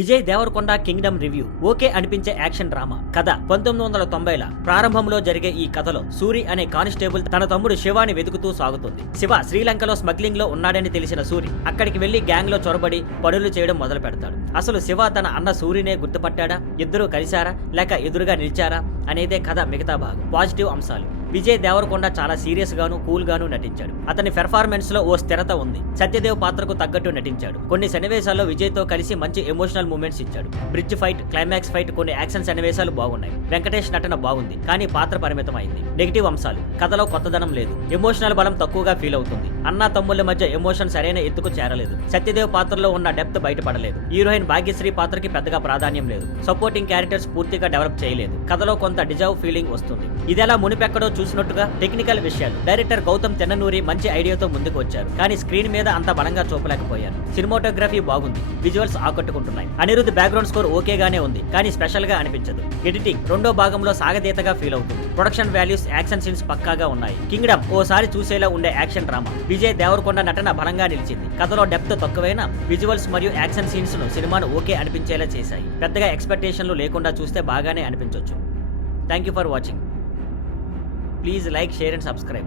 Vijay Deverakonda kingdom review okay అనిపించే action drama కథ 1990ల ప్రారంభంలో జరిగే ఈ కథలో సూరి అనే కానిస్టేబుల్ తన తమ్ముడు శివాని వెతుకుతూ సాగుతుంది. శివ శ్రీలంకలో స్మగ్లింగ్ లో ఉన్నాడని తెలిసిన సూరి అక్కడికి వెళ్లి గ్యాంగ్ లో చొరబడి పనులు చేయడం మొదలు పెడతాడు. అసలు శివ తన అన్న సూరినే గుర్తుపట్టాడా, ఇద్దరు కలిశారా లేక ఎదురుగా నిలిచారా అనేదే కథ మిగతా భాగం. పాజిటివ్ అంశాలు: విజయ్ దేవరకొండ చాలా సీరియస్ గాను కూల్ గాను నటించాడు. అతని పెర్ఫార్మెన్స్ లో ఓ స్థిరత ఉంది. సత్యదేవ్ పాత్రకు తగ్గట్టు నటించాడు. కొన్ని సన్నివేశాల్లో విజయ్ తో కలిసి మంచి ఎమోషనల్ మూమెంట్స్ ఇచ్చాడు. బ్రిడ్జ్ ఫైట్, క్లైమాక్స్ ఫైట్, కొన్ని యాక్షన్ సన్నివేశాలు బాగున్నాయి. వెంకటేష్ నటన బాగుంది కానీ పాత్ర పరిమితం అయింది. నెగిటివ్ అంశాలు: కథలో కొత్తదనం లేదు. ఎమోషనల్ బలం తక్కువగా ఫీల్ అవుతుంది. అన్నా తమ్ముళ్ల మధ్య ఎమోషన్ సరైన ఎత్తుకు చేరలేదు. సత్యదేవ్ పాత్రలో ఉన్న డెప్త్ బయటపడలేదు. హీరోయిన్ భాగ్యశ్రీ పాత్రకి పెద్దగా ప్రాధాన్యం లేదు. సపోర్టింగ్ క్యారెక్టర్స్ పూర్తిగా డెవలప్ చేయలేదు. కథలో కొంత డిజర్వ్ ఫీలింగ్ వస్తుంది. ఇదెలా మునిపెక్కడో చూసినట్టుగా టెక్నికల్ విషయాలు: డైరెక్టర్ గౌతమ్ తెన్ననూరి మంచి ఐడియాతో ముందుకు వచ్చారు కానీ స్క్రీన్ మీద అంత బలంగా చూపలేకపోయారు. సినిమాటోగ్రఫీ బాగుంది, విజువల్స్ ఆకట్టుకుంటున్నాయి. అనిరుద్ధ్ బ్యాక్గ్రౌండ్ స్కోర్ ఓకేగానే ఉంది కానీ స్పెషల్ గా అనిపించదు. ఎడిటింగ్ రెండో భాగంలో సాగదీతగా ఫీల్ అవుతుంది. ప్రొడక్షన్ వాల్యూస్, యాక్షన్ సీన్స్ పక్కాగా ఉన్నాయి. కింగ్డమ్ ఓసారి చూసేలా ఉండే యాక్షన్ డ్రామా. విజయ్ దేవరకొండ నటన బలంగా నిలిచింది. కథలో డెప్త్ తక్కువైనా విజువల్స్ మరియు యాక్షన్ సీన్స్ ను సినిమాను ఓకే అనిపించేలా చేశాయి. పెద్దగా ఎక్స్పెక్టేషన్లు లేకుండా చూస్తే బాగానే అనిపించవచ్చు. Thank you for watching. Please like, share and subscribe.